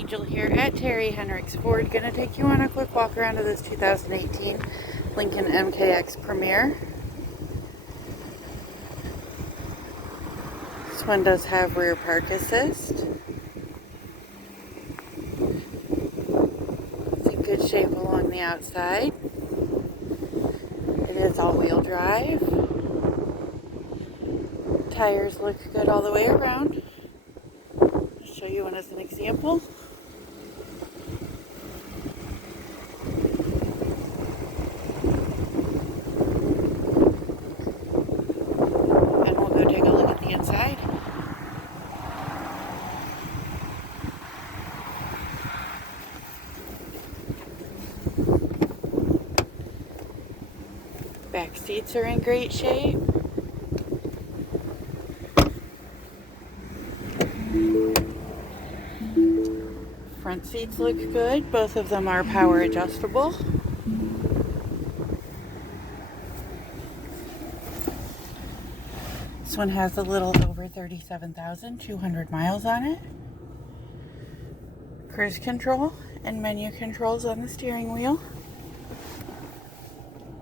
Angel here at Terry Henricks Ford. Going to take you on a quick walk around of this 2018 Lincoln MKX Premier. This one does have rear park assist. It's in good shape along the outside. It is all-wheel drive. Tires look good all the way around. I'll show you one as an example. And we'll go take a look at the inside. Back seats are in great shape. Front seats look good. Both of them are power adjustable. This one has a little over 37,200 miles on it. Cruise control and menu controls on the steering wheel.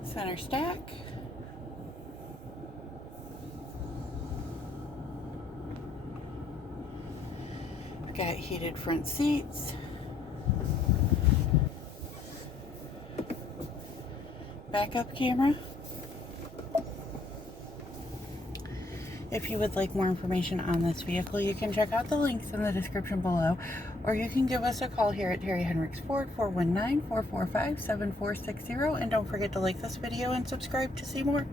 Center stack. We've got heated front seats. Backup camera. If you would like more information on this vehicle, you can check out the links in the description below, or you can give us a call here at Terry Henricks Ford, 419-445-7460, and don't forget to like this video and subscribe to see more.